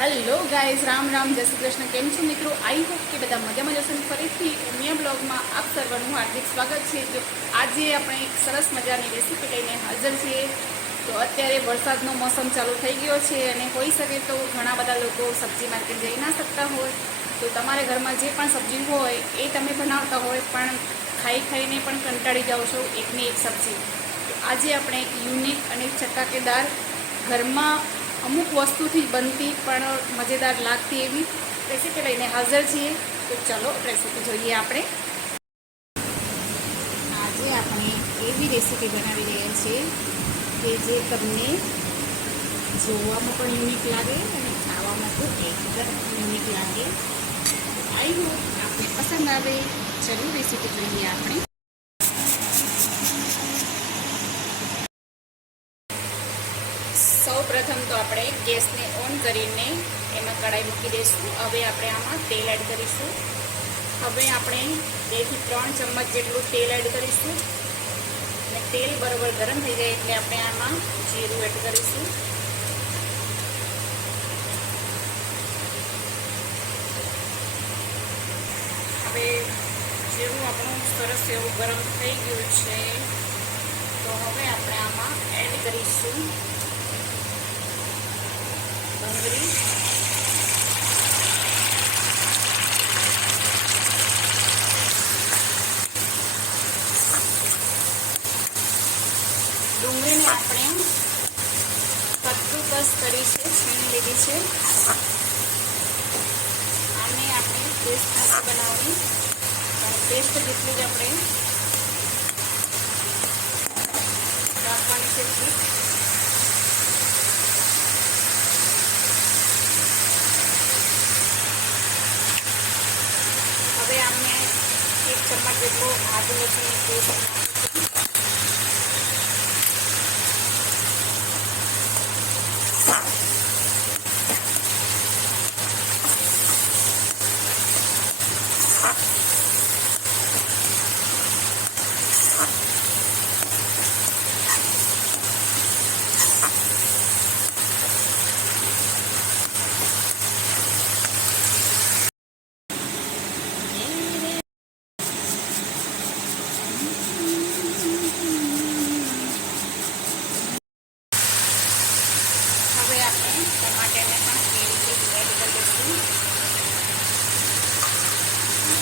Hello guys Ram Ram. જય શ્રી કૃષ્ણ. કેમ છો મિત્રો? આઈ હોપ કે બધા મજામાં જશો ફરીથી ઉમિયા બ્લોગમાં આપ સર્વનું હાર્દિક સ્વાગત છે. જો આજે આપણે એક સરસ મજાની રેસીપી લઈને હાજર છીએ. તો અત્યારે વરસાદનો મોસમ ચાલુ થઈ ગયો છે અને હોઈ શકે તો ઘણા બધા લોકો સબ્જી માર્કેટ જઈ ના શકતા હોય. તો તમારા ઘરમાં જે પણ સબ્જી હોય એ તમે બનાવતા હોય પણ ખાઈ ખાઈને પણ કંટાળી જાઓ છો એકની એક સબ્જી. આજે આપણે એક યુનિક અને ચટાકેદાર ઘરમાં અમુક વસ્તુથી બનતી પણ મજેદાર લાગતી એવી રેસીપી લઈને હાજર છીએ. તો ચલો રેસીપી જોઈએ આપણે. આજે આપણે એવી રેસીપી બનાવી રહ્યા છીએ કે જે તમને જોવામાં પણ યુનિક લાગે અને ખાવામાં તો એકદમ યુનિક લાગે. આઈ હોપ આપને પસંદ આવે. જરૂર રેસીપી જોઈએ આપણે. સૌ પ્રથમ તો આપણે ગેસને ઓન કરીને એમાં કઢાઈ મૂકી દઈશું. હવે આપણે આમાં તેલ એડ કરીશું. હવે આપણે બેથી ત્રણ ચમચ જેટલું તેલ એડ કરીશું. અને તેલ બરાબર ગરમ થઈ જાય એટલે આપણે આમાં જીરું એડ કરીશું. હવે જીરું આપણું સરસ એવું ગરમ થઈ ગયું છે. તો હવે આપણે આમાં એડ કરીશું. ડુંગળી ડુંગળીને આપણે કદ્દુકસ કરી છે, છીણી લીધી છે. આને આપણે પેસ્ટ નથી બનાવવી પણ પેસ્ટ જેટલી જ આપણે રાખવાની છે એક ચમચ જેટલો આદુ લસણની પેસ્ટ નાખીશું હવે આપણે ટમાટાને પણ એ રીતે એડ કરી દઈશું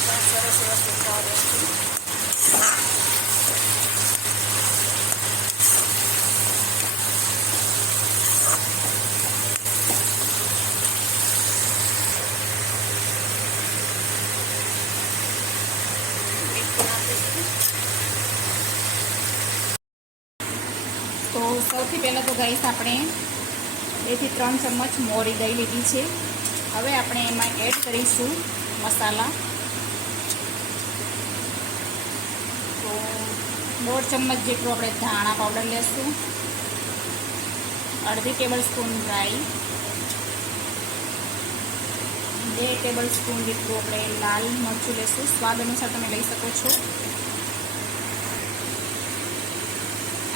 પણ સરસ એવા શેકવા દઈશું મીઠું નાખીશું તો સૌથી પહેલાં તો ગાઈસ આપણે બેથી ત્રણ ચમચ મોરી દહીં લીધી છે. હવે આપણે એમાં એડ કરીશું મસાલા. તો દોઢ ચમચ જેટલું આપણે ધાણા પાવડર લેશું. અડધી ટેબલ સ્પૂન રાઈ. બે ટેબલ સ્પૂન જેટલું આપણે લાલ મરચું લેશું. સ્વાદ અનુસાર તમે લઈ શકો છો.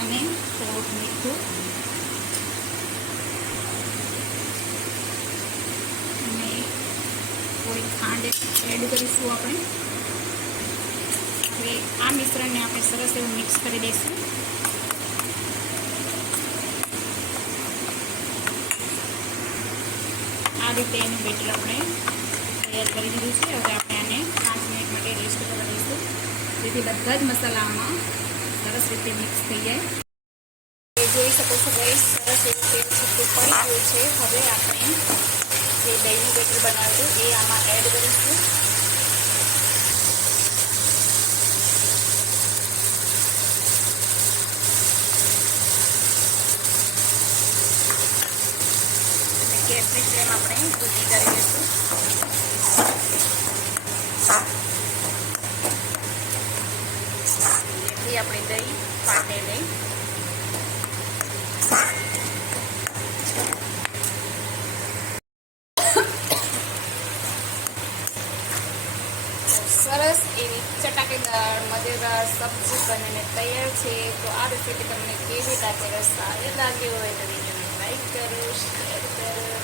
અને થોડુંક મીઠું અને થોડી ખાંડ એડ કરીશું આપણે. હવે આ મિશ્રણને આપણે સરસ એવું મિક્સ કરી દઈશું. આ રીતે એનું બેટર આપણે તૈયાર કરી દીધું છે. હવે આપણે આને પાંચ મિનિટ માટે રેસ્ટ કરવા દઈશું. જેથી બધા જ મસાલામાં સરસ રીતે મિક્સ થઈ જાય. જોઈ શકો છો ગઈ સરસ એવું તેલ છૂટું પડી ગયું છે. હવે આપણે જે દહીંનું બેટર બનાવ્યું એ આમાં એડ કરીશું. અને ગેસની ફ્લેમ આપણે ઊંચી કરી દઈશું. આપણે દહીં, પાટે નહીં સરસ એવી ચટાકેદાર મજેદાર સબ્જી બનીને તૈયાર છે. તો આ રેસીપી તમને કેવી લાગે સારી લાગી હોય તો વિડીયોને લાઈક કરો શેર કરો.